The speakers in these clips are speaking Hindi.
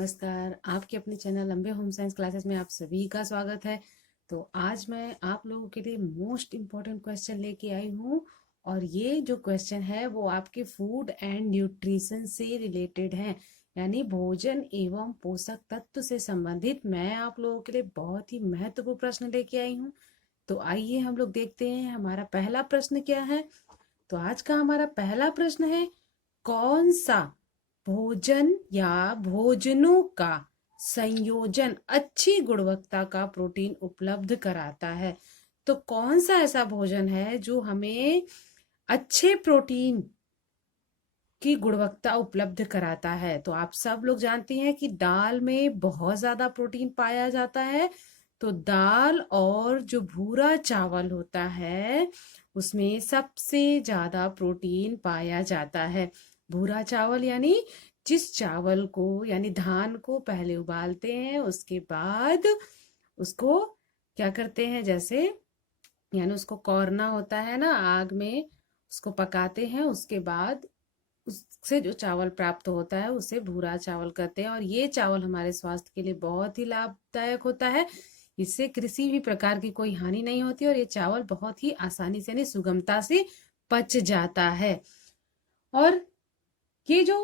नमस्कार। आपके अपने चैनल लंबे होम साइंस क्लासेस में आप सभी का स्वागत है। तो आज मैं आप लोगों के लिए मोस्ट इम्पोर्टेंट क्वेश्चन लेके आई हूँ और ये जो क्वेश्चन है वो आपके फूड एंड न्यूट्रिशन से रिलेटेड है, यानी भोजन एवं पोषक तत्व से संबंधित मैं आप लोगों के लिए बहुत ही महत्वपूर्ण प्रश्न लेके आई हूँ। तो आइए हम लोग देखते हैं हमारा पहला प्रश्न क्या है। तो आज का हमारा पहला प्रश्न है, कौन सा भोजन या भोजनों का संयोजन अच्छी गुणवत्ता का प्रोटीन उपलब्ध कराता है। तो कौन सा ऐसा भोजन है जो हमें अच्छे प्रोटीन की गुणवत्ता उपलब्ध कराता है। तो आप सब लोग जानते हैं कि दाल में बहुत ज्यादा प्रोटीन पाया जाता है। तो दाल और जो भूरा चावल होता है उसमें सबसे ज्यादा प्रोटीन पाया जाता है। भूरा चावल यानी जिस चावल को यानी धान को पहले उबालते हैं, उसके बाद उसको क्या करते हैं, जैसे यानी उसको कौरना होता है ना, आग में उसको पकाते हैं, उसके बाद उससे जो चावल प्राप्त होता है उसे भूरा चावल कहते हैं। और ये चावल हमारे स्वास्थ्य के लिए बहुत ही लाभदायक होता है। इससे किसी भी प्रकार की कोई हानि नहीं होती और ये चावल बहुत ही आसानी से यानी सुगमता से पच जाता है। और ये जो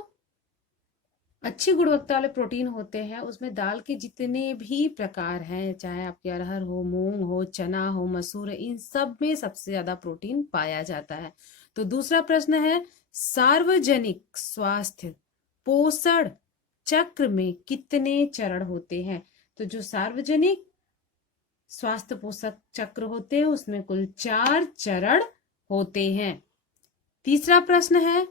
अच्छी गुणवत्ता वाले प्रोटीन होते हैं उसमें दाल के जितने भी प्रकार हैं, चाहे आपके अरहर हो, मूंग हो, चना हो, मसूर, इन सब में सबसे ज्यादा प्रोटीन पाया जाता है। तो दूसरा प्रश्न है, सार्वजनिक स्वास्थ्य पोषण चक्र में कितने चरण होते हैं। तो जो सार्वजनिक स्वास्थ्य पोषक चक्र होते हैं उसमें कुल 4 चरण होते हैं। तीसरा प्रश्न है,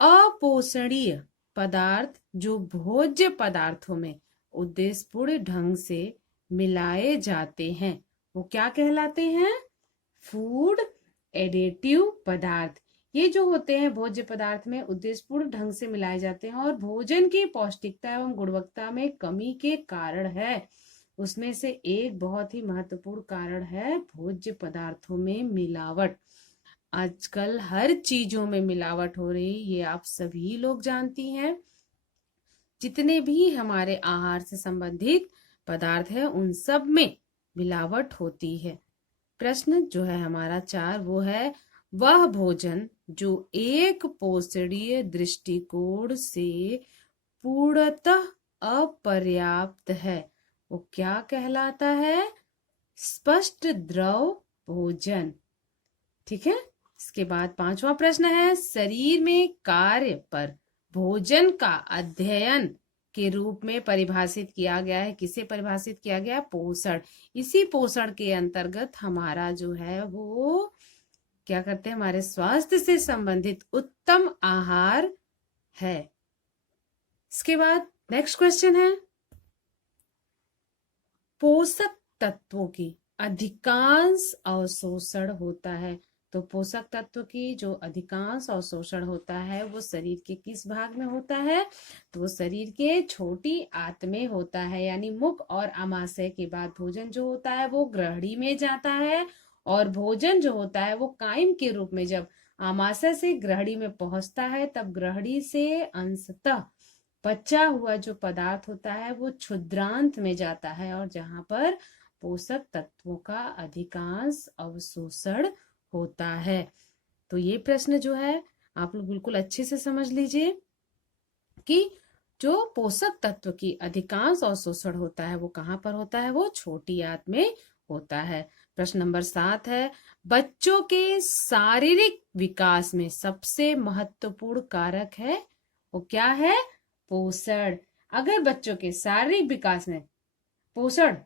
अपोषणीय पदार्थ जो भोज्य पदार्थों में उद्देश्यपूर्ण ढंग से मिलाए जाते हैं वो क्या कहलाते हैं? फूड एडिटिव पदार्थ। ये जो होते हैं भोज्य पदार्थ में उद्देश्यपूर्ण ढंग से मिलाए जाते हैं और भोजन की पौष्टिकता एवं गुणवत्ता में कमी के कारण है। उसमें से एक बहुत ही महत्वपूर्ण कारण है भोज्य पदार्थों में मिलावट। आजकल हर चीजों में मिलावट हो रही, ये आप सभी लोग जानती हैं। जितने भी हमारे आहार से संबंधित पदार्थ है उन सब में मिलावट होती है। प्रश्न जो है हमारा 4 वो है, वह भोजन जो एक पोषणीय दृष्टिकोण से पूर्णतः अपर्याप्त है वो क्या कहलाता है? स्पष्ट द्रव भोजन। ठीक है। इसके बाद 5वां प्रश्न है, शरीर में कार्य पर भोजन का अध्ययन के रूप में परिभाषित किया गया है। किसे परिभाषित किया गया? पोषण। इसी पोषण के अंतर्गत हमारा जो है वो क्या करते हैं, हमारे स्वास्थ्य से संबंधित उत्तम आहार है। इसके बाद नेक्स्ट क्वेश्चन है, पोषक तत्वों की अधिकांश अवशोषण होता है। तो पोषक तत्व की जो अधिकांश अवशोषण होता है वो शरीर के किस भाग में होता है? तो वो शरीर के छोटी आंत में होता है, यानी मुख और आमाशय के बाद भोजन जो होता है वो ग्रहणी में जाता है और भोजन जो होता है वो कायम के रूप में जब आमाशय से ग्रहणी में पहुंचता है तब ग्रहणी से अंशतः पचा हुआ जो पदार्थ होता है वो क्षुद्रांत में जाता है और जहां पर पोषक तत्वों का अधिकांश अवशोषण होता है। तो ये प्रश्न जो है आप लोग बिल्कुल अच्छे से समझ लीजिए कि जो पोषक तत्व की अधिकांश अवशोषण होता है वो कहाँ पर होता है? वो छोटी आंत में होता है। प्रश्न नंबर 7 है, बच्चों के शारीरिक विकास में सबसे महत्वपूर्ण कारक है वो क्या है? पोषण। अगर बच्चों के शारीरिक विकास में पोषण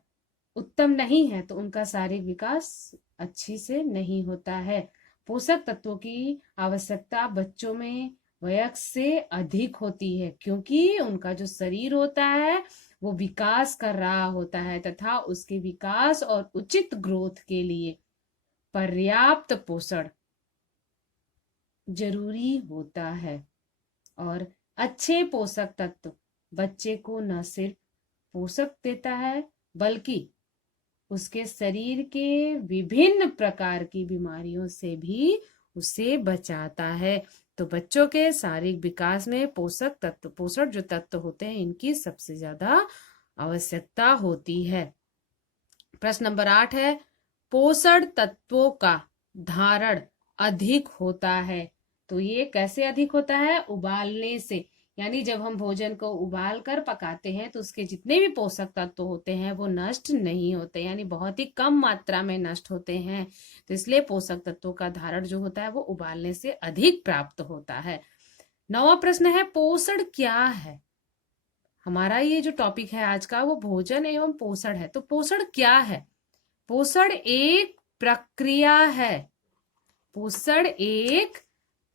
उत्तम नहीं है तो उनका शारीरिक विकास अच्छी से नहीं होता है। पोषक तत्वों की आवश्यकता बच्चों में वयस्क से अधिक होती है क्योंकि उनका जो शरीर होता है वो विकास कर रहा होता है तथा उसके विकास और उचित ग्रोथ के लिए पर्याप्त पोषण जरूरी होता है। और अच्छे पोषक तत्व बच्चे को न सिर्फ पोषक देता है बल्कि उसके शरीर के विभिन्न प्रकार की बीमारियों से भी उसे बचाता है। तो बच्चों के शारीरिक विकास में पोषण जो तत्व होते हैं इनकी सबसे ज्यादा आवश्यकता होती है। प्रश्न नंबर 8 है, पोषण तत्वों का धारण अधिक होता है। तो ये कैसे अधिक होता है? उबालने से। यानी जब हम भोजन को उबाल कर पकाते हैं तो उसके जितने भी पोषक तत्व होते हैं वो नष्ट नहीं होते, यानी बहुत ही कम मात्रा में नष्ट होते हैं। तो इसलिए पोषक तत्वों का धारण जो होता है वो उबालने से अधिक प्राप्त होता है। 9वां प्रश्न है, पोषण क्या है? हमारा ये जो टॉपिक है आज का वो भोजन एवं पोषण है। तो पोषण क्या है? पोषण एक प्रक्रिया है। पोषण एक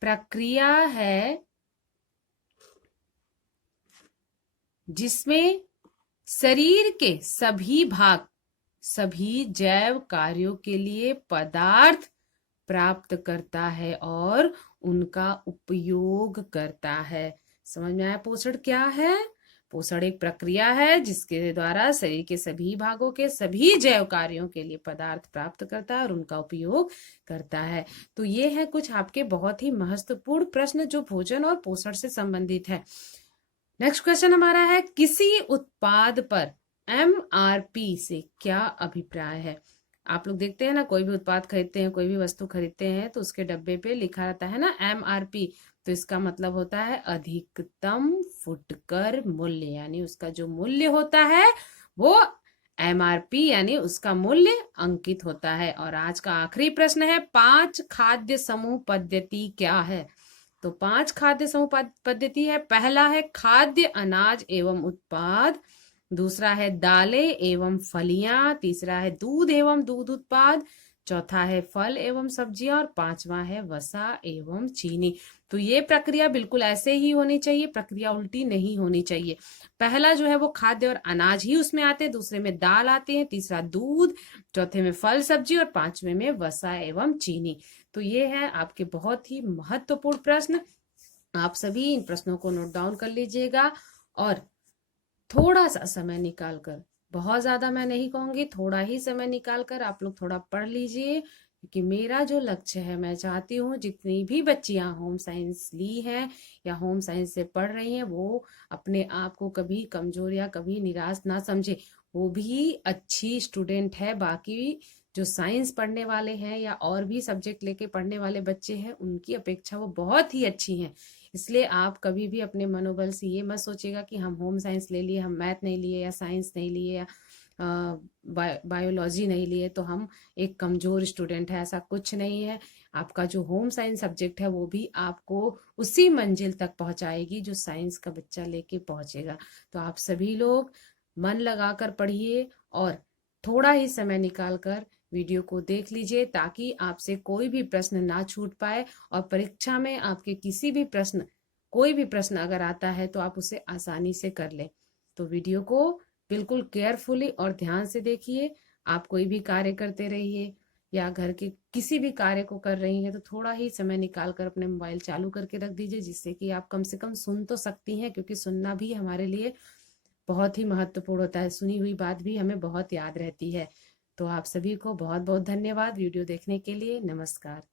प्रक्रिया है जिसमें शरीर के सभी भाग सभी जैव कार्यों के लिए पदार्थ प्राप्त करता है और उनका उपयोग करता है। समझ में आया पोषण क्या है? पोषण एक प्रक्रिया है जिसके द्वारा शरीर के सभी भागों के सभी जैव कार्यों के लिए पदार्थ प्राप्त करता है और उनका उपयोग करता है। तो ये है कुछ आपके बहुत ही महत्वपूर्ण प्रश्न जो भोजन और पोषण से संबंधित है। नेक्स्ट क्वेश्चन हमारा है, किसी उत्पाद पर MRP से क्या अभिप्राय है? आप लोग देखते हैं ना, कोई भी उत्पाद खरीदते हैं, कोई भी वस्तु खरीदते हैं तो उसके डब्बे पे लिखा रहता है ना MRP। तो इसका मतलब होता है अधिकतम फुटकर मूल्य, यानी उसका जो मूल्य होता है वो MRP यानी उसका मूल्य अंकित होता है। और आज का आखिरी प्रश्न है, 5 खाद्य समूह पद्धति क्या है? तो 5 खाद्य समूह पद्धति है। पहला है खाद्य अनाज एवं उत्पाद, दूसरा है दालें एवं फलियां, तीसरा है दूध एवं दूध उत्पाद, चौथा है फल एवं सब्जियां और पांचवा है वसा एवं चीनी। तो ये प्रक्रिया बिल्कुल ऐसे ही होनी चाहिए, प्रक्रिया उल्टी नहीं होनी चाहिए। पहला जो है वो खाद्य और अनाज ही उसमें आते हैं, दूसरे में दाल आते हैं, तीसरा दूध, चौथे में फल सब्जी और पांचवे में वसा एवं चीनी। तो ये है आपके बहुत ही महत्वपूर्ण प्रश्न। आप सभी इन प्रश्नों को नोट डाउन कर लीजिएगा और थोड़ा सा समय निकालकर, बहुत ज्यादा मैं नहीं कहूंगी, थोड़ा ही समय निकालकर आप लोग थोड़ा पढ़ लीजिए, क्योंकि मेरा जो लक्ष्य है, मैं चाहती हूँ जितनी भी बच्चियां होम साइंस ली हैं या होम साइंस से पढ़ रही हैं वो अपने आप को कभी कमजोर या कभी निराश ना समझे। वो भी अच्छी स्टूडेंट है, बाकी जो साइंस पढ़ने वाले हैं या और भी सब्जेक्ट लेके पढ़ने वाले बच्चे हैं उनकी अपेक्षा वो बहुत ही अच्छी हैं। इसलिए आप कभी भी अपने मनोबल से ये मत सोचिएगा कि हम होम साइंस ले लिए, हम मैथ नहीं लिए या साइंस नहीं लिए या बायोलॉजी नहीं लिए तो हम एक कमजोर स्टूडेंट है। ऐसा कुछ नहीं है। आपका जो होम साइंस सब्जेक्ट है वो भी आपको उसी मंजिल तक पहुंचाएगी जो साइंस का बच्चा लेके पहुंचेगा। तो आप सभी लोग मन लगाकर पढ़िए और थोड़ा ही समय निकालकर वीडियो को देख लीजिए ताकि आपसे कोई भी प्रश्न ना छूट पाए और परीक्षा में आपके कोई भी प्रश्न अगर आता है तो आप उसे आसानी से कर लें। तो वीडियो को बिल्कुल केयरफुली और ध्यान से देखिए। आप कोई भी कार्य करते रहिए या घर के किसी भी कार्य को कर रही हैं तो थोड़ा ही समय निकाल कर अपने मोबाइल चालू करके रख दीजिए, जिससे कि आप कम से कम सुन तो सकती हैं, क्योंकि सुनना भी हमारे लिए बहुत ही महत्वपूर्ण होता है। सुनी हुई बात भी हमें बहुत याद रहती है। तो आप सभी को बहुत बहुत धन्यवाद वीडियो देखने के लिए। नमस्कार।